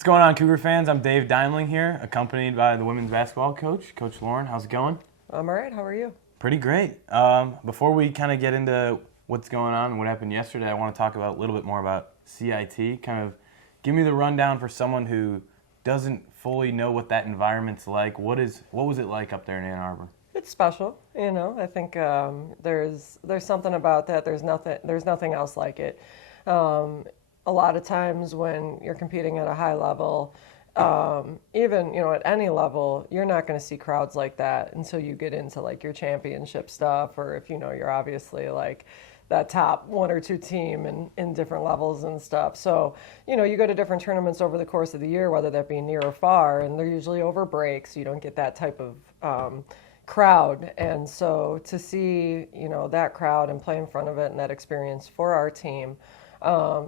What's going on, Cougar fans? I'm Dave Deimling here, accompanied by the women's basketball coach, Coach Lauren. How's it going? I'm all right. How are you? Pretty great. Before we kind of get into what's going on and what happened yesterday, I want to talk about a little bit more about CIT. Kind of give me the rundown for someone who doesn't fully know what that environment's like. What was it like up there in Ann Arbor? It's special, you know. I think there's something about that. There's nothing else like it. A lot of times when you're competing at a high level, even at any level, you're not going to see crowds like that until you get into like your championship stuff, or if you're obviously like that top one or two team in different levels and stuff. So you go to different tournaments over the course of the year, whether that be near or far, and they're usually over breaks. You don't get that type of crowd, and so to see that crowd and play in front of it and that experience for our team.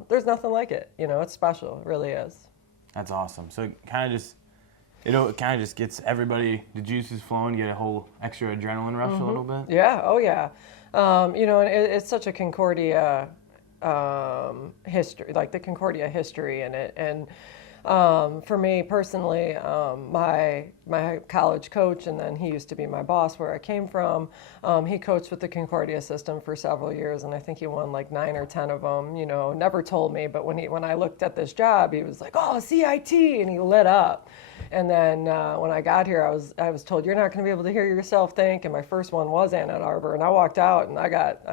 There's nothing like it. It's special. It really is. That's awesome. So it kind of just gets everybody, the juices flowing, get a whole extra adrenaline rush a little bit. Yeah. Oh yeah. And it's such a Concordia history, like the Concordia history in it. And for me personally, my college coach, and then he used to be my boss where I came from, he coached with the Concordia system for several years, and I think he won like 9 or 10 of them. Never told me, but when I looked at this job, he was like, "Oh, CIT," and he lit up. And then when I got here, I was told, "You're not going to be able to hear yourself think." And my first one was Ann Arbor, and I walked out and I got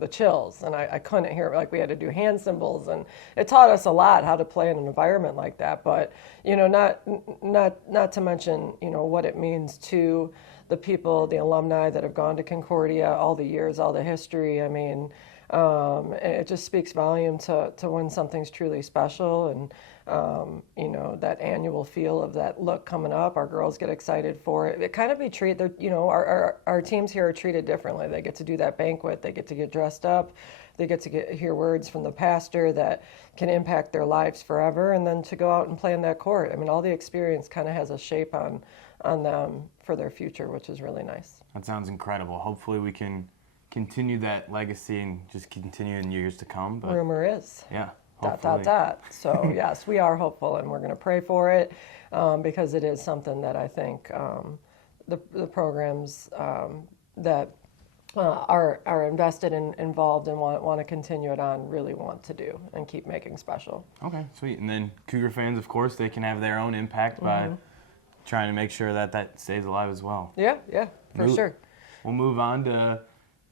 the chills, and I couldn't hear. Like, we had to do hand symbols, and it taught us a lot how to play in an environment like that. But not to mention what it means to the people, the alumni that have gone to Concordia, all the years, all the history. I mean, it just speaks volume to when something's truly special, and that annual feel of that look coming up. Our girls get excited for it. It kind of be treated. Our teams here are treated differently. They get to do that banquet. They get to get dressed up. They get to hear words from the pastor that can impact their lives forever, and then to go out and play in that court. I mean, all the experience kind of has a shape on them for their future, which is really nice. That sounds incredible. Hopefully we can continue that legacy and just continue in years to come. But rumor is. Yeah. Hopefully. ... So yes, we are hopeful, and we're going to pray for it because it is something that I think the programs that are invested and involved and want to continue it on really want to do and keep making special. Okay, sweet. And then Cougar fans, of course, they can have their own impact by trying to make sure that stays alive as well. Yeah, for sure. We'll move on to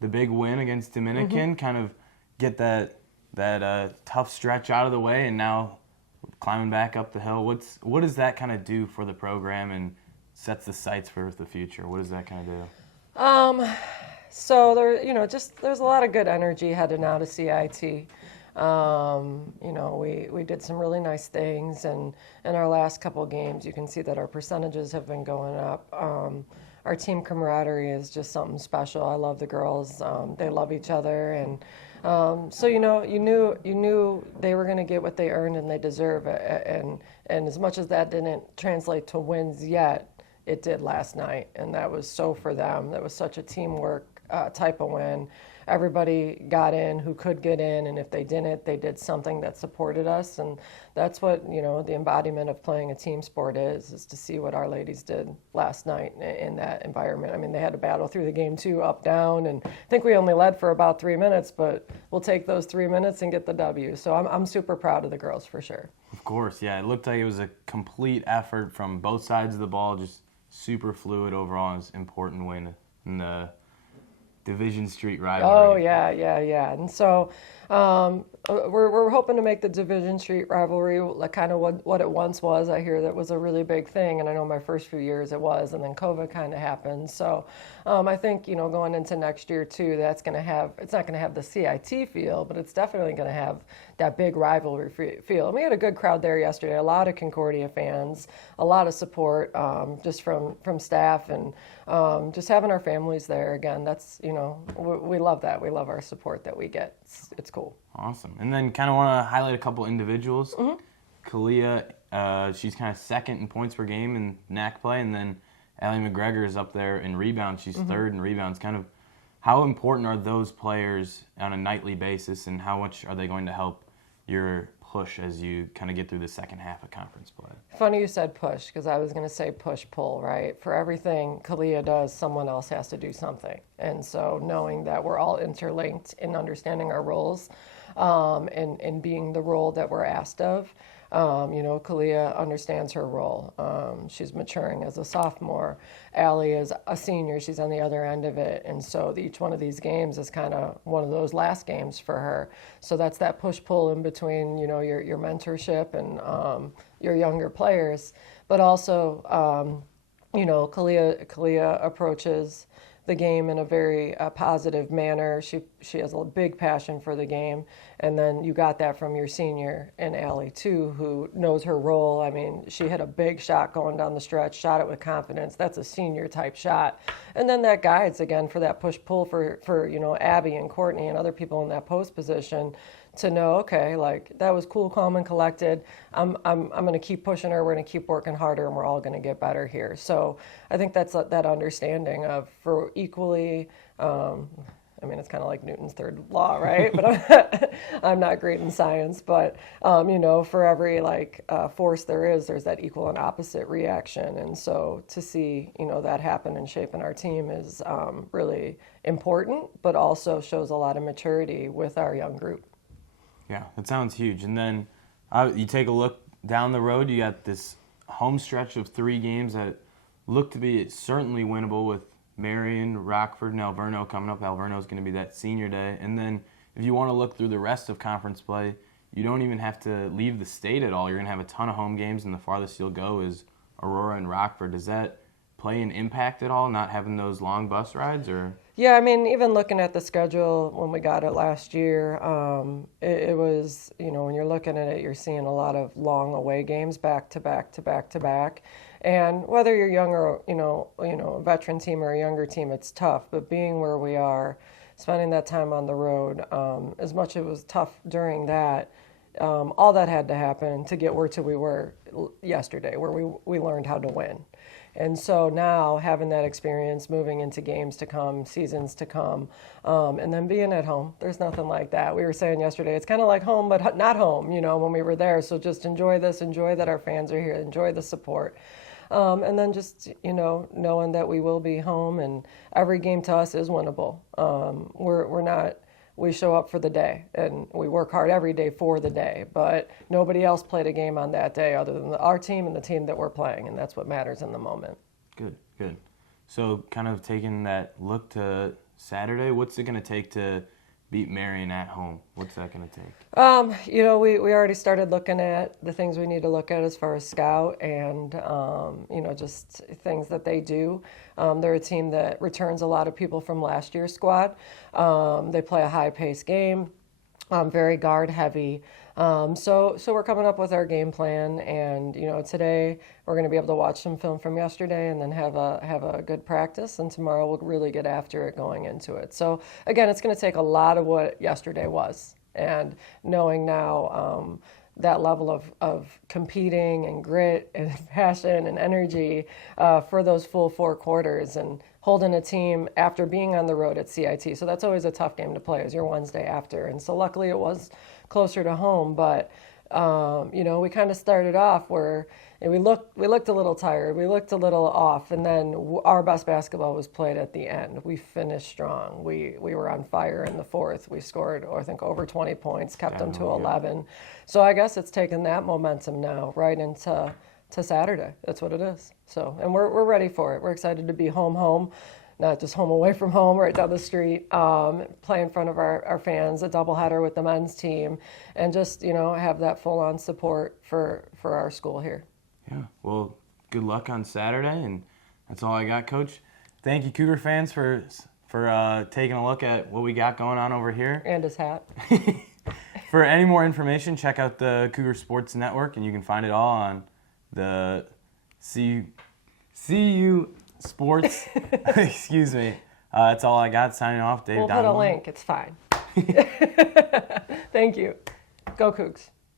the big win against Dominican, kind of get that tough stretch out of the way, and now climbing back up the hill. What does that kind of do for the program and sets the sights for the future? What does that kind of do? So there's a lot of good energy headed now to CIT. We did some really nice things, and in our last couple of games, you can see that our percentages have been going up. Our team camaraderie is just something special. I love the girls. They love each other, and so you knew they were going to get what they earned and they deserve it. And as much as that didn't translate to wins yet, it did last night, and that was so for them. That was such a teamwork type of win. Everybody got in who could get in, and if they didn't, they did something that supported us, and that's what the embodiment of playing a team sport is to see what our ladies did last night in that environment. I mean, they had to battle through the game too, up, down, and I think we only led for about 3 minutes, but we'll take those 3 minutes and get the W. So I'm super proud of the girls for sure. Of course, yeah. It looked like it was a complete effort from both sides of the ball, just super fluid overall. It was an important win in the Division Street rivalry. Oh, yeah. And so we're hoping to make the Division Street rivalry like kind of what it once was. I hear that was a really big thing, and I know my first few years it was, and then COVID kind of happened. So I think, going into next year too, it's not going to have the CIT feel, but it's definitely going to have that big rivalry feel. And we had a good crowd there yesterday, a lot of Concordia fans, a lot of support just from staff, and just having our families there again. That's, we love that. We love our support that we get. It's cool. Awesome. And then kind of want to highlight a couple individuals. Khaliah, she's kind of second in points per game in NAC play, and then MacGregor is up there in rebounds. She's third in rebounds. Kind of how important are those players on a nightly basis, and how much are they going to help your push as you kind of get through the second half of conference play? Funny you said push, because I was going to say push-pull, right? For everything Khaliah does, someone else has to do something. And so knowing that we're all interlinked in understanding our roles and being the role that we're asked of, Khaliah understands her role. She's maturing as a sophomore. Allie is a senior. She's on the other end of it. And so each one of these games is kind of one of those last games for her. So that's that push-pull in between, your mentorship and your younger players. But also, Khaliah approaches the game in a very positive manner. She has a big passion for the game, and then you got that from your senior in Allie too, who knows her role. I mean, she had a big shot going down the stretch, shot it with confidence. That's a senior type shot, and then that guides again for that push pull for Abby and Courtney and other people in that post position to know, okay, like that was cool, calm, and collected. I'm going to keep pushing her. We're going to keep working harder, and we're all going to get better here. So I think that's that understanding of for equally. It's kind of like Newton's third law, right? But I'm not great in science. But for every force there's that equal and opposite reaction. And so to see that happen and shape in our team is really important, but also shows a lot of maturity with our young group. Yeah, that sounds huge. And then you take a look down the road, you got this home stretch of 3 games that look to be certainly winnable with Marion, Rockford, and Alverno coming up. Alverno is going to be that senior day. And then if you want to look through the rest of conference play, you don't even have to leave the state at all. You're going to have a ton of home games, and the farthest you'll go is Aurora and Rockford. Does that play an impact at all, not having those long bus rides? Or Yeah, even looking at the schedule when we got it last year, it was, when you're looking at it, you're seeing a lot of long away games back to back to back to back. And whether you're young or, a veteran team or a younger team, it's tough. But being where we are, spending that time on the road, as much as it was tough during that, all that had to happen to get where to we were yesterday, where we learned how to win. And so now having that experience, moving into games to come, seasons to come, and then being at home, there's nothing like that. We were saying yesterday, it's kind of like home, but not home, when we were there. So just enjoy this, enjoy that our fans are here, enjoy the support. And then just, knowing that we will be home and every game to us is winnable. We show up for the day and we work hard every day for the day, but nobody else played a game on that day other than our team and the team that we're playing, and that's what matters in the moment. Good. So kind of taking that look to Saturday, what's it going to take to beat Marion at home? What's that going to take? We already started looking at the things we need to look at as far as scout and, just things that they do. They're a team that returns a lot of people from last year's squad. They play a high-paced game, very guard-heavy. So we're coming up with our game plan, and today we're going to be able to watch some film from yesterday, and then have a good practice. And tomorrow we'll really get after it going into it. So again, it's going to take a lot of what yesterday was, and knowing now that level of competing and grit and passion and energy for those full 4 quarters, and holding a team after being on the road at CIT. So that's always a tough game to play, is your Wednesday after. And so luckily it was closer to home, but we kind of started off where we looked a little tired, we looked a little off, and then our best basketball was played at the end. We finished strong. We were on fire in the 4th. We scored, I think, over 20 points, kept them to 11. So I guess it's taken that momentum now right into Saturday. That's what it is. So, and we're ready for it. We're excited to be home, not just home away from home, right down the street, play in front of our fans, a doubleheader with the men's team, and just, have that full-on support for our school here. Yeah, well, good luck on Saturday, and that's all I got, Coach. Thank you, Cougar fans, for taking a look at what we got going on over here. And his hat. For any more information, check out the Cougar Sports Network, and you can find it all on the CU Sports. Excuse me. That's all I got. Signing off, Dave Deimling. We'll put a link. It's fine. Thank you. Go Cougs.